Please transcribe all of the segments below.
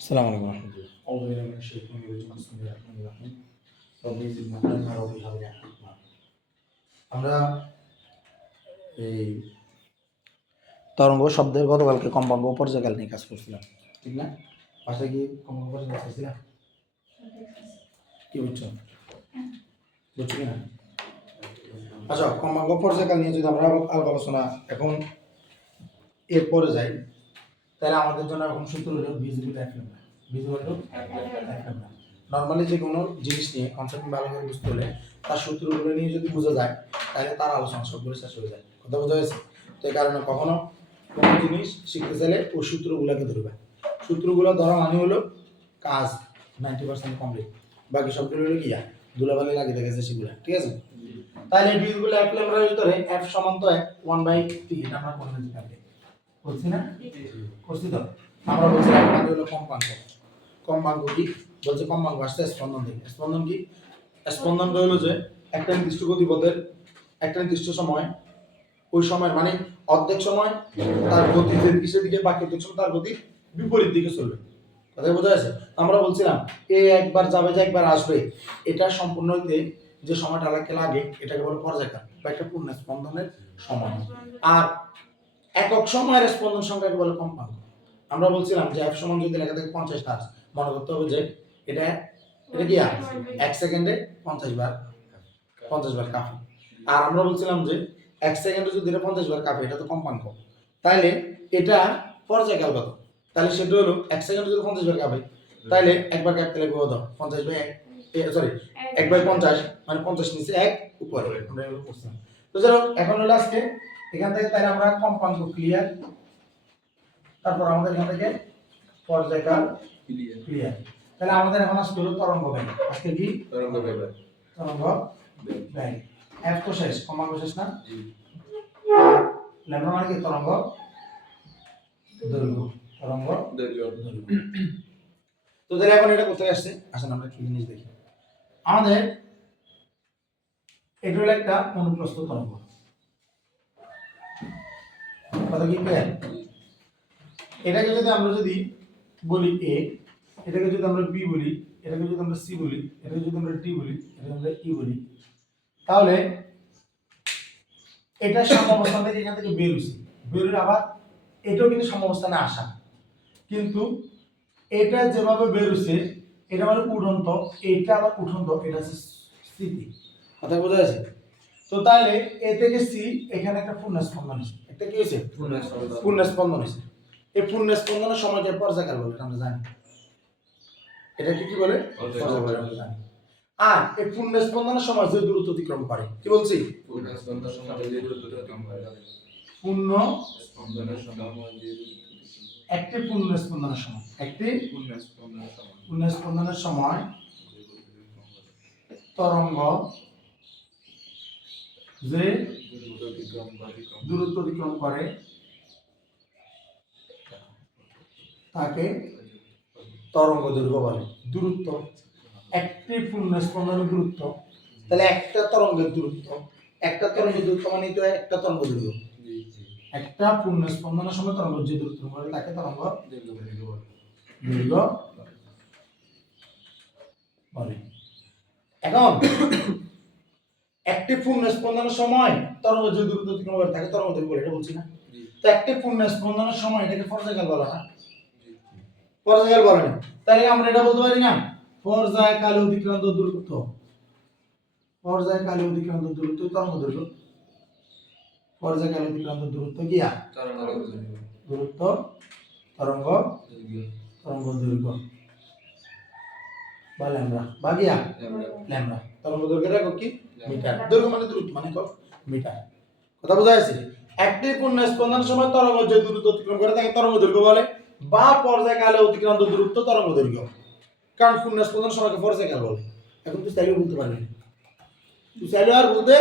السلام عليكم ورحمة الله أعوذ بالله من الشيطان الرجيم بسم الله الرحمن الرحيم ربي زدنا علما ربي هب لي حكمة আমরা এই তরঙ্গ শব্দের গতকালকে কম্পাঙ্গ পর্যায়কাল নিয়ে কাজ করছিলাম ঠিক না পাশে কি কম্পাঙ্গ পর্যায় কাজ করছিলাম কি বুঝছো বুঝছো কি না আচ্ছা কম্পাঙ্গ পর্যায়কাল নিয়ে যদি আমরা আলাপ আলোচনা এখন এরপরে যাই তাহলে আমাদের জন্য এখন সূত্র হলো ভিজিবল এক লেখা ভিজিবল হলো এক লেখা নর্মালি যে কোনো জিনিস নিয়ে কনসেপ্ট ভালো করে বুঝতে হলে তার সূত্রগুলো নিয়ে যদি বোঝা যায় তাহলে তার আলোচনা সবগুলো শেষ হয়ে যায়। কথা বোঝা গেছে? তো এই কারণে কখনো কোনো জিনিস শিখতে চাইলে ওই সূত্রগুলোকে ধরবে। সূত্রগুলো ধরা মানে হলো কাজ নাইনটি পার্সেন্ট কমপ্লিট বাকি সবগুলো হলো গিয়া দুলাবালি লাগিয়ে দেখেছে সেগুলো ঠিক আছে? তাহলে ভিউগুলো এক লেখার ভিতরে এফ সমান তো এক ওয়ান বাই থ্রি এটা আমরা করে দিতে পারবে বলছি না? করছি তো। আমরা বলছিলাম আমাদের হলো কম্পাঙ্ক। কম্পাঙ্ক কি? বলছে কম্পাঙ্ক, আসছে স্পন্দন থেকে স্পন্দন কি? স্পন্দনটা হলো যে, একটা নির্দিষ্ট গতিপথের একটা নির্দিষ্ট সময়। ওই সময়ের মানে অর্ধেক সময় তার গতি কিসের দিকে, বাকি অর্ধেক সময় তার গতি বিপরীত দিকে চলবে। কথা বোঝা যাচ্ছে? আমরা বলছিলাম, এ একবার যাবে যে একবার আসবে। এটা সম্পূর্ণ হইতে যে সময়টা লাগে লাগে, এটাকে বলে পর্যায়কাল বা একটা পূর্ণ স্পন্দনের সময়। আর একক সময়ের স্পন্দন সংখ্যাকে বলে কম্পাঙ্ক। আমরা বলছিলাম যে এক সমান যদি লেখা থাকে পঞ্চাশ হার্জ মনে করতে হবে যে এটা এটা কি আর? এক সেকেন্ডে পঞ্চাশ বার পঞ্চাশ বার কাফে। আর আমরা বলছিলাম যে এক সেকেন্ডে যদি এটা পঞ্চাশ বার কাফে, এটা তো কম্পাঙ্ক। তাহলে এটা পর্যায়কাল কত তাহলে সেটা হলো এক সেকেন্ডে যদি পঞ্চাশ বার কাফে তাহলে একবার কাটতে লাগবে কত? পঞ্চাশ বাই এক সরি এক বাই পঞ্চাশ মানে পঞ্চাশ নিচে এক, উপরে। তো চলো এখন হলো আজকে এখান থেকে তাহলে আমরা কম্পাঙ্ক ক্লিয়ার তারপর আমাদের এখান থেকে পর্যায়কাল ক্লিয়ার তাহলে আমাদের এখন আজকে হলো তরঙ্গ ব্যাংক। আজকে কি? তরঙ্গ ব্যাংক। এফ তো শেষ কম্পাঙ্ক শেষ না? ল্যামডা মানে কি? তরঙ্গ দৈর্ঘ্য। তরঙ্গ দৈর্ঘ্য। তো তাহলে এখন এটা কোথায় আসছে? আসেন আমরা একটু জিনিস দেখি। আমাদের এটা হলো একটা অনুপ্রস্থ তরঙ্গ। কথা কি ক্লিয়ার এটাকে যদি আমরা যদি বলি এ এটাকে যদি আমরা বি বলি, এটাকে যদি আমরা সি বলি, এটাকে যদি আমরা ডি বলি, এটাকে আমরা ই বলি। তাহলে এটা সাম্যাবস্থান থেকে এখান থেকে বের হয়েছে বের হয়ে আবার এটাও কিন্তু সাম্যাবস্থানে আসা। কিন্তু এটা যেভাবে বের হয়েছে এটা মানে উঠন্ত এটা আবার উঠন্ত, এটা হচ্ছে স্থিতি। কথা বোঝা যাচ্ছে? তো তাহলে এ থেকে সি এখানে একটা পূর্ণ স্পন্দন কি হয়েছে? পূর্ণ স্পন্দন হয়েছে। এই পূর্ণ স্পন্দনের সময়কে পর্যায়কাল বলে? আমরা জানি। এটা কি বলে? আমরা জানি। আর এই পূর্ণ স্পন্দনের সময় যে দূরত্ব অতিক্রম করে কি বলছি? পূর্ণ একটি পূর্ণ স্পন্দনের সময়। একটি পূর্ণ স্পন্দনের সময়। তরঙ্গ যে দূরত্ব অতিক্রম করে, তাকে তরঙ্গ দৈর্ঘ্য বলে। দূরত্ব, একটি পূর্ণ স্পন্দনের দূরত্ব। তাহলে একটা তরঙ্গের দূরত্ব, একটা তরঙ্গের দূরত্ব মানে তো একটা তরঙ্গ দৈর্ঘ্য। একটা পূর্ণ স্পন্দনের সময় তরঙ্গ যে দূরত্ব করে তাকে তরঙ্গ দৈর্ঘ্য বলে। এখন একটি পূর্ণ স্পন্দনের সময় তরঙ্গ যে দূরত্ব অতিক্রম করে তাকে তরঙ্গ দৈর্ঘ্য বলে এটা বলছি না? তো একটি পূর্ণ স্পন্দনের সময় এটাকে পর্যায়কাল বলা না পর্যায়কাল বলে না। তাহলে আমরা এটা বলতে পারি না? পর্যায়কালে অতিক্রান্ত দূরত্ব। পর্যায়কালে অতিক্রান্ত দূরত্ব তরঙ্গ দৈর্ঘ্য। পর্যায়কালে অতিক্রান্ত দূরত্ব কি আর? দূরত্ব তরঙ্গ তরঙ্গ দৈর্ঘ্য। বা ল্যামডা বা গিয়া? ল্যামডা। তরঙ্গ দৈর্ঘ্যের একক কি? মিটার। দৈর্ঘ্য মানে দূরত্ব মানে কত মিটার। কথা বোঝা যাচ্ছে? একটি পূর্ণ স্পন্দনের সময় তরঙ্গ যে দূরত্ব অতিক্রম করে তাকে তরঙ্গ দৈর্ঘ্য বলে। বা পর্যায়কালে অতিক্রান্ত দূরত্ব তরঙ্গ দৈর্ঘ্য। কারণ পূর্ণ স্পন্দন সময়কে পর্যায়কাল বলে? এখন তুই চাইলেও বলতে পারবি না। তুই চাইলেও আর বলতে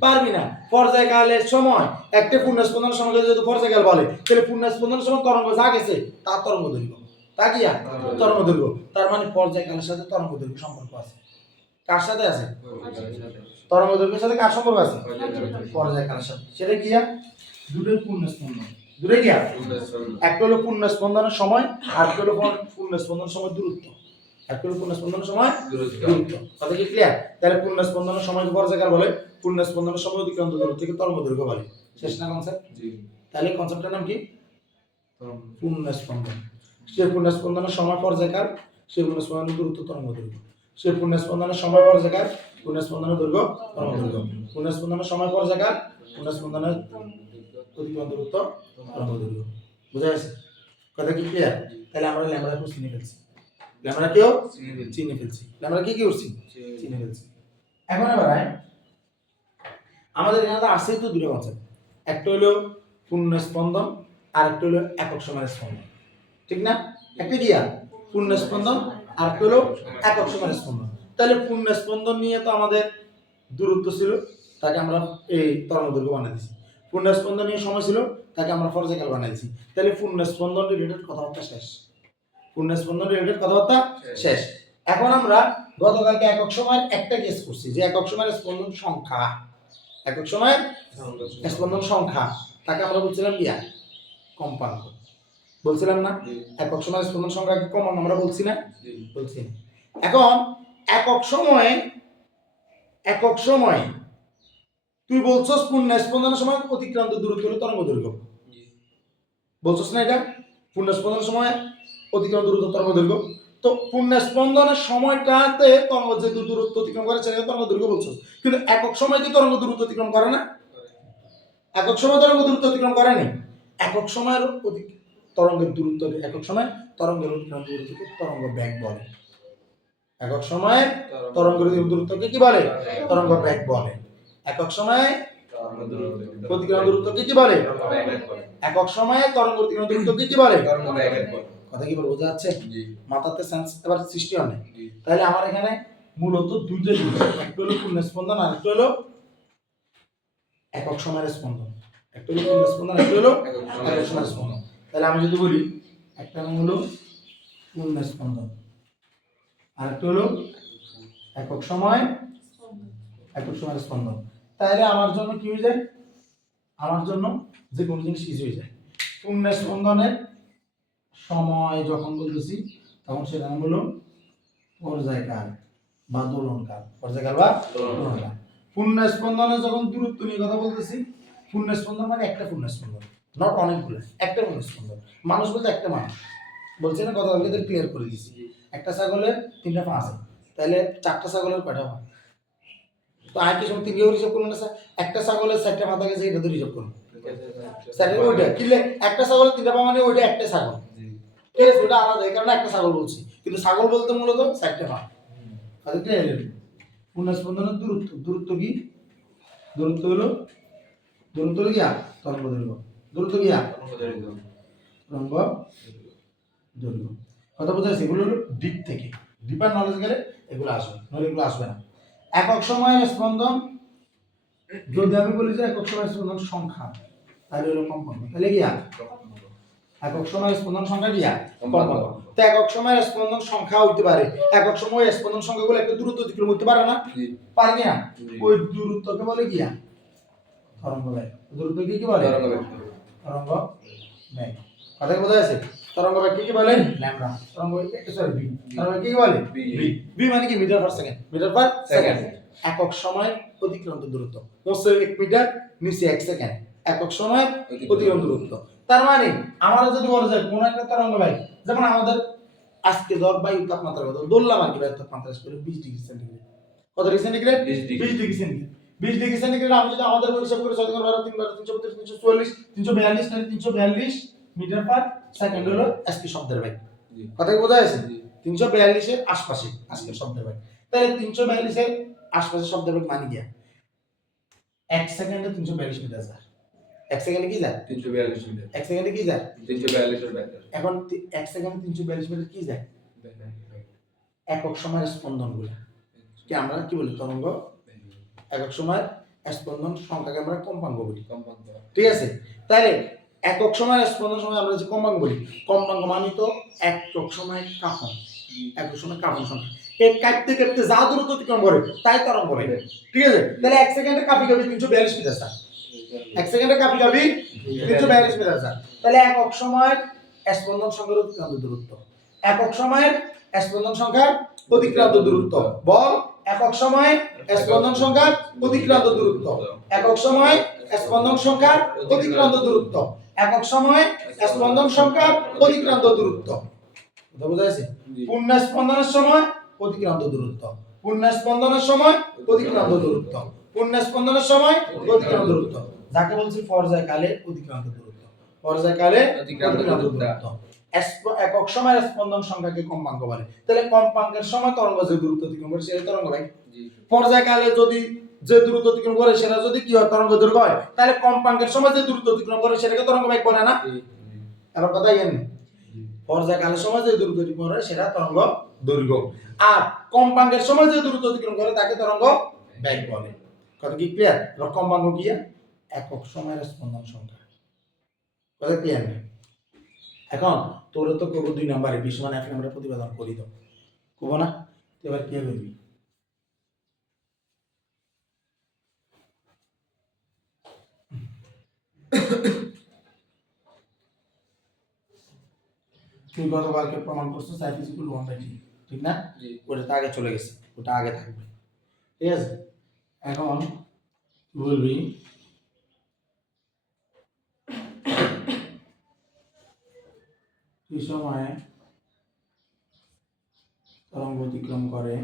পারবি না। পর্যায়কালের সময় একটি পূর্ণ স্পন্দন সময়কে যদি পর্যায়কাল বলে তাহলে পূর্ণ স্পন্দন সময় তরঙ্গ যা গেছে তার তরঙ্গ দৈর্ঘ্য। তা কি আর তরঙ্গ দৈর্ঘ্য তার মানে পর্যায়কালের সাথে তরঙ্গ দৈর্ঘ্য সম্পর্ক আছে। কার সাথে আছে? তরঙ্গ দৈর্ঘ্যের সাথে কার সম্পর্ক আছে? পর্যায়কালের সাথে। সেটা কি দুটোই পূর্ণ স্পন্দন দূরে গিয়া একটা হলো পূর্ণ স্পন্দনের সময় আর একটা হলো পূর্ণ স্পন্দনের সময় দূরত্ব। একটা হলো পূর্ণ স্পন্দনের সময় দূরত্ব। কথা কি ক্লিয়ার তাহলে পূর্ণ স্পন্দনের সময় পর্যায়কাল বলে পূর্ণ স্পন্দনের সময় অতিক্রান্ত দূরত্ব থেকে তরঙ্গ দৈর্ঘ্য বলে। শেষ না কনসেপ্ট তাহলে কনসেপ্টের নাম কি? পূর্ণ স্পন্দন সে পূর্ণ স্পন্দনের সময় পর্যায়কার সে পূর্ণ স্পন্দনের দূরত্ব তরঙ্গ দৈর্ঘ্য সে পূর্ণ স্পন্দনের সময় পর্যায়কাল পূর্ণ স্পন্দনের দৈর্ঘ্য তরঙ্গ দৈর্ঘ্য পূর্ণ স্পন্দনের সময় পর্যায়কাল পূর্ণ স্পন্দনের অতিক্রান্ত দূরত্ব তরঙ্গ দৈর্ঘ্য বুঝা গেছে? কথা কি ক্লিয়ার তাহলে আমরা ল্যামডা কেও চিনে ফেলছি। ল্যামডা কেও চিনে ফেলছি। ল্যামডা কি কি করছি? চিনে ফেলছি। এখন এবার আমাদের এখানে আছে তো দুটো কনসেপ্ট একটা হলো পূর্ণ স্পন্দন আর একটা হলো একক সময়ের স্পন্দন ঠিক না? একটা আর পূর্ণ স্পন্দন আর হলো একক সময়ের স্পন্দন। তাহলে পূর্ণ স্পন্দন নিয়ে তো আমাদের দূরত্ব ছিল, তাকে আমরা এই তরঙ্গ দৈর্ঘ্য বানিয়ে দিছি পূর্ণ স্পন্দন নিয়ে সময় ছিল, তাকে আমরা পর্যায়কাল বানিয়ে দিছি তাহলে পূর্ণ স্পন্দন রিলেটেড কথাবার্তা শেষ। পূর্ণ স্পন্দন রিলেটেড কথাবার্তা শেষ। এখন আমরা গতকালকে একক সময়ের একটা কেস করছি যে একক সময়ের স্পন্দন সংখ্যা। একক সময়ের স্পন্দন সংখ্যা। তাকে আমরা বলছিলাম ইয়া কম্পাঙ্ক। বলছিলাম না? একক সময় স্পন্দন সংখ্যা কি কমান? আমরা বলছি না? বলছি। এখন একক সময়ে একক সময়ে তুই বলছস পূর্ণ স্পন্দনের সময় অতিক্রান্ত দূরত্ব হলো তরঙ্গ দৈর্ঘ্য। বলছস না এটা? পূর্ণ স্পন্দনের সময় অতিক্রান্ত দূরত্ব তরঙ্গ দৈর্ঘ্য। তো পূর্ণ স্পন্দনের সময়টাতে তরঙ্গ যে দূরত্ব অতিক্রম করে সেটাকে তরঙ্গ দৈর্ঘ্য বলছস। কিন্তু একক সময় কি তরঙ্গ দূরত্ব অতিক্রম করে না? একক সময় তরঙ্গ দূরত্ব অতিক্রম করে না? একক সময়ের তরঙ্গের দূরত্ব একক সময়? তরঙ্গের অতিক্রম দূরত্বকে তরঙ্গ ব্যাগ বলে। একক সময়ে তরঙ্গের দূরত্বকে কি বলে? তরঙ্গ ব্যাগ বলে। একক সময়ে অতিক্রম দূরত্বকে কি বলে? একক সময়ে তরঙ্গ অতিক্রম দূরত্বকে কি বলে? কথা কি বলে বোঝা যাচ্ছে? মাথাতে সেন্স এবার সৃষ্টি হয় তাহলে আমার এখানে মূলত দুইটা জিনিস একটা হলো পূর্ণ স্পন্দন আর একটা হলো একক সময়ের স্পন্দন। একটা হলো পূর্ণ স্পন্দন একটা হলো একক সময়ের স্পন্দন। তাহলে আমি যদি বলি একটা নাম হলো পূর্ণ স্পন্দন আর একটা হলো একক সময় একক সময় স্পন্দন। তাহলে আমার জন্য কি হয়ে যায়? আমার জন্য যে কোনো জিনিস ইজি হয়ে যায়। পূর্ণ স্পন্দনের সময় যখন বলতেছি তখন সেটা নাম হলো পর্যায়কাল বা দোলনকাল। পর্যায়কাল বা দোলনকাল। পূর্ণ স্পন্দনে যখন দূরত্ব নিয়ে কথা বলতেছি পূর্ণ স্পন্দন মানে একটা পূর্ণ স্পন্দন নট অনেকগুলো একটা স্পন্দন মানুষ বলতে একটা মানুষ। বলছে না কথা বলতে ক্লিয়ার করে দিছি একটা ছাগলের তিনটা পা আছে। তাহলে চারটা ছাগলের কয়টা পা? তো আর কি সময় তিনকেও রিজার্ভ করুন না স্যার একটা ছাগলের চারটা মাথা গেছে এটা তো রিজার্ভ করুন স্যার ওইটা, কিনলে একটা ছাগলের তিনটা পা মানে ওইটা একটা ছাগল। ঠিক আছে ওটা আলাদা, এই কারণে একটা ছাগল বলছি। কিন্তু ছাগল বলতে মূলত চারটে পা। তাহলে ক্লিয়ার পূর্ণ স্পন্দনের দূরত্ব দূরত্ব কি? দূরত্ব হলো দূরত্ব হলো গিয়া তরঙ্গ দৈর্ঘ্য দূরত্ব গিয়া তরঙ্গ দৈর্ঘ্য। কথা বোঝা যাচ্ছে? এগুলো হলো ডিপ থেকে। ডিপার নলেজ গেলে এগুলো আসবে নইলে এগুলো আসবে না। একক সময়ের স্পন্দন যদি আমি বলি যে একক সময়ের স্পন্দন সংখ্যা তাহলে হলো কম্পাঙ্ক তাহলে গিয়া একক সময়ের স্পন্দন সংখ্যা গিয়া কম্পাঙ্ক তো একক সময়ের স্পন্দন সংখ্যা হইতে পারে। একক সময়ের স্পন্দন সংখ্যাগুলো একটা দূরত্ব অতিক্রম হতে পারে না? পারে না? ওই দূরত্বকে বলে গিয়া তরঙ্গ দূরত্বকে কি বলে? তরঙ্গ বেগ কথা বোঝা যাচ্ছে? তরঙ্গ কি কি বলে? ল্যামডা। তরঙ্গ সরি বি। তরঙ্গ কি কি বলে? বি। মানে কি? Metre per second metre per second. একক সময় অতিক্রান্ত দূরত্ব। মোসে এক মিটার নিচে এক সেকেন্ড। একক সময় অতিক্রান্ত দূরত্ব। তার মানে আমরা যদি বলা যায় কোন একটা তরঙ্গ ভাই যেমন আমাদের আজকে ধর বায়ু তাপমাত্রা কত ধরলাম আর কি বায়ু তাপমাত্রা ছিল বিশ ডিগ্রি সেন্টিগ্রেড। কত ডিগ্রি সেন্টিগ্রেড? 20 ডিগ্রি। বিশ ডিগ্রি সেন্টিগ্রেড। বিশ ডিগ্রি সেন্টিগ্রেড আমি যদি আমাদের হিসাব করে ছয় বারো তিন বারো তিনশো বত্রিশ তিনশো চুয়াল্লিশ তিনশো বিয়াল্লিশ তাহলে তিনশো বিয়াল্লিশ মিটার পার সেকেন্ড হলো এসপি শব্দের ভাই কথা কি বোঝা যাচ্ছে তিনশো বিয়াল্লিশের আশপাশে আজকের শব্দের ভাগ তাহলে তিনশো বিয়াল্লিশের আশপাশে শব্দের ভাগ মানে গিয়া এক সেকেন্ডে তিনশো বিয়াল্লিশ মিটার যায়। এক সেকেন্ডে কি যায়? তিনশো বিয়াল্লিশ মিটার। এক সেকেন্ডে কি যায়? তিনশো বিয়াল্লিশের ব্যাটার এখন এক সেকেন্ডে তিনশো বিয়াল্লিশ মিটার কি যায়? একক সময়ের স্পন্দনগুলো। কি আমরা কি বলি? তরঙ্গ? একক সময়ের স্পন্দন সংখ্যাকে আমরা কম্পাঙ্ক বলি। ঠিক আছে? তাহলে একক সময়ের স্পন্দন সময় আমরা যে কম্পাঙ্ক বলি। কম্পাঙ্ক মানে তো একক সময় কাপন। একক সময় কাপন সংখ্যা। এই কাটতে কাটতে যা দূরত্ব অতিক্রম করে তাই তরঙ্গ হবে ঠিক আছে? তাহলে এক সেকেন্ডে কাপি কাপি তিনশো বিয়াল্লিশ মিটার স্যার। এক সেকেন্ডে কাপি কাপি তিনশো বিয়াল্লিশ মিটার স্যার। তাহলে একক সময়ের স্পন্দন সংখ্যার অতিক্রান্ত দূরত্ব। একক সময়ের স্পন্দন সংখ্যার অতিক্রান্ত দূরত্ব। বল। একক সময়ে স্পন্দন সংখ্যার অতিক্রান্ত দূরত্ব। একক সময়ে স্পন্দন সংখ্যার অতিক্রান্ত দূরত্ব। একক সময়ে স্পন্দন সংখ্যার অতিক্রান্ত দূরত্ব। বোঝা যাচ্ছে? পূর্ণ স্পন্দনের সময় অতিক্রান্ত দূরত্ব। পূর্ণ স্পন্দনের সময় অতিক্রান্ত দূরত্ব। পূর্ণ স্পন্দনের সময় অতিক্রান্ত দূরত্ব। যাকে বলছি পর্যায়কালে অতিক্রান্ত দূরত্ব। পর্যায়কালে অতিক্রান্ত দূরত্ব। একক সময়ের স্পন্দন সংখ্যাকে কম্পাঙ্ক বলে। তাহলে কম্পাঙ্কের সময় তরঙ্গ যে দূরত্ব অতিক্রম করে সেটা তরঙ্গ ভাই। পর্যায়কালে যদি যে দূরত্ব অতিক্রম করে সেটা যদি কি হয়? তরঙ্গ দৈর্ঘ্য হয়। তাহলে কম্পাঙ্কের সময় যে দূরত্ব অতিক্রম করে সেটাকে তরঙ্গ বেগ বলে না? এবার কথা জানেন পর্যায়কালের সময় যে দূরত্ব অতিক্রম করে সেটা তরঙ্গ দৈর্ঘ্য। আর কম্পাঙ্কের সময় যে দূরত্ব অতিক্রম করে তাকে তরঙ্গ বেগ বলে। কথা কি ক্লিয়ার এবার কম্পাঙ্ক কি? একক সময়ের স্পন্দন সংখ্যা। কথা ক্লিয়ার নেই এখন তোর তো করব দুই নম্বরে বিশ মানে এক নম্বরে প্রতিবেদন করি তো। করব না? এবার কি করবি তুই গতকালকে প্রমাণ করছ? সাইফ ইকুয়াল ওয়ান বাই ঠিক না? ওটা তো আগে চলে গেছে ওটা আগে থাকবে ঠিক আছে? এখন বলবি কি তরঙ্গ অতিক্রম করে।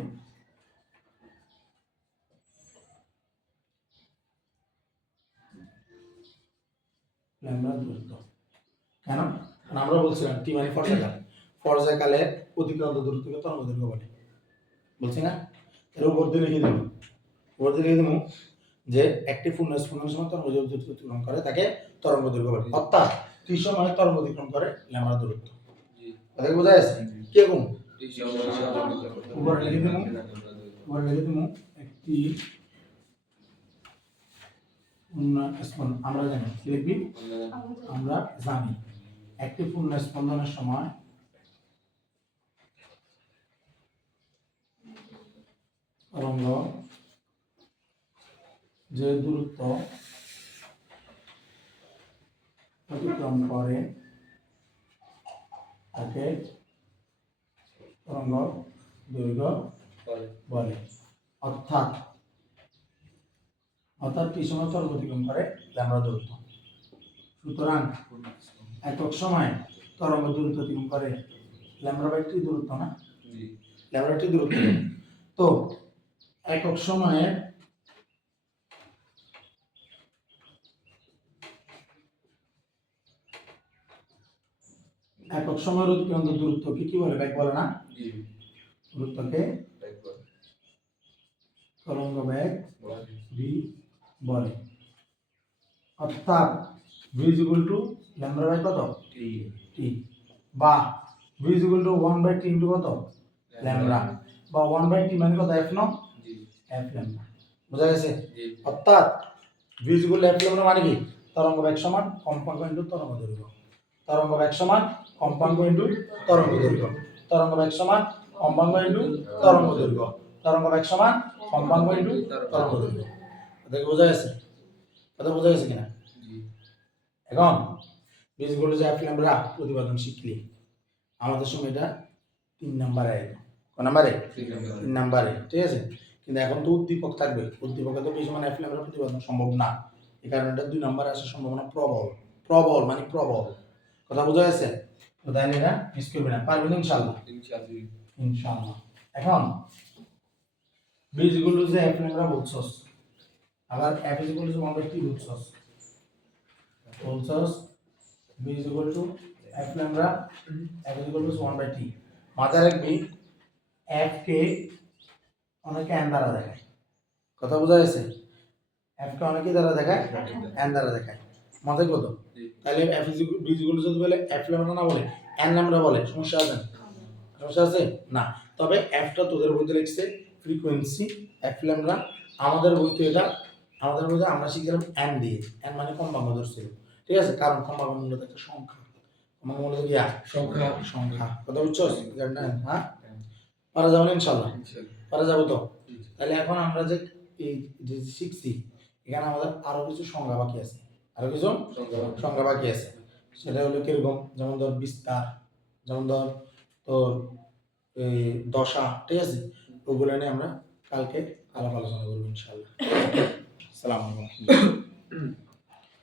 কেন? আমরা বলছিলাম মানে পর্যায়কাল পর্যায়কালে অতিক্রান্ত দূরত্বকে তরঙ্গ দৈর্ঘ্য বলে বলছি না? এর উপর দিয়ে লিখে দেবো। উপর দিয়ে লিখে দেবো যে একটি পূর্ণ সময় তরঙ্গ দূরত্ব অতিক্রম করে, তাকে তরঙ্গ দৈর্ঘ্য বলে। অর্থাৎ সময় তরঙ্গ অতিক্রম করে ল্যামডা দূরত্ব। বোঝা যাচ্ছে কীরকম উপরে লিখে দেবো উপরে লিখে দেবো একটি পূর্ণ আমরা জানি কি লিখবি? আমরা জানি। একটি পূর্ণ স্পন্দনের সময় তরঙ্গ যে দূরত্ব অতিক্রম করে। তাকে তরঙ্গ দৈর্ঘ্য বলে। অর্থাৎ অর্থাৎ কি সময় তরঙ্গ অতিক্রম করে? ল্যামডা দূরত্ব সুতরাং একক সময় তরঙ্গ দূরত্ব অতিক্রম করে। ল্যামডা বাই টি দূরত্ব না? ল্যামডা টি দূরত্ব। তো একক সময়ে একক সময়ের অতিক্রান্ত দূরত্বকে কি বলে? ব্যাগ বলে না? দূরত্বকে তরঙ্গ ব্যাগ ভি বলে। অর্থাৎ V is equal to lambda by কত? টি। বা V is equal to one by T into কত? ল্যামডা। বা ওয়ান বাই টি মানে কত? এফ ন এফ ল্যামডা। বোঝা গেছে? অর্থাৎ V is equal F lambda মানে কি? তরঙ্গ বেগ সমান কম্পাঙ্ক ইন্টু তরঙ্গ দৈর্ঘ্য। তরঙ্গ বেগ সমান কম্পাঙ্ক ইন্টু তরঙ্গ দৈর্ঘ্য। তরঙ্গ বেগ সমান কম্পাঙ্ক ইন্টু তরঙ্গ দৈর্ঘ্য। তরঙ্গ বেগ সমান কম্পাঙ্ক ইন্টু তরঙ্গ দৈর্ঘ্য। কথা বোঝা গেছে? কথা বোঝা গেছে কিনা? এখন বীজগুলো যে আপনি আমরা প্রতিপাদন শিখলি। আমাদের সময় এটা তিন নাম্বারে ক নাম্বারে? তিন নাম্বারে। ঠিক আছে? কিন্তু এখন তো উদ্দীপক থাকবে। উদ্দীপকে তো বেশি মানে অ্যাপ্লাই আমরা প্রতিপাদন সম্ভব না। এই কারণে এটা দুই নাম্বারে আসার সম্ভাবনা প্রবল। প্রবল মানে প্রবল। কথা বোঝা গেছে? তো তাই এটা মিস করবে না পারবেন ইনশাল্লাহ ইনশাআল্লাহ? এখন বীজগুলো যে অ্যাপ্লাই আমরা বলছস আবার F is equal to by T বলছস বলছস V is equal to F lambda F is equal to one by T মাথায় রাখবি এফ কে অনেকে এন দ্বারা দেখায়। কথা বোঝা গেছে? এফ কে অনেকে দ্বারা দেখায় এন দ্বারা দেখায়। মাথায় কত? তাহলে F is V is equal to যদি বলে এফ ল্যামডা না বলে এন ল্যামডা বলে সমস্যা আছে? না? সমস্যা আছে? না। তবে এফটা তোদের বইতে লিখছে ফ্রিকোয়েন্সি এফ ল্যামডা আমাদের বইতে এটা আমাদের বইতে আমরা শিখছিলাম এন দিয়ে। এন মানে কম্পাঙ্ক ধরছিল। ঠিক আছে? কারণ কম্পাঙ্ক মূলত একটা সংখ্যা। কম্পাঙ্ক মূলত কি? সংখ্যা। সংখ্যা। কথা বুঝছ? হ্যাঁ। পারা যাব না ইনশাল্লাহ? পারা যাব তো? তাহলে এখন আমরা যে এই যে শিখছি এখানে আমাদের আরও কিছু সংজ্ঞা বাকি আছে। আরও কিছু? সংখ্যা বাকি আছে। সেটা হলো কীরকম? যেমন ধর বিস্তার, যেমন ধর তোর এই দশা, ঠিক আছে? ওগুলো নিয়ে আমরা কালকে আলাপ আলোচনা করব ইনশাল্লাহ সালাম আলাইকুম।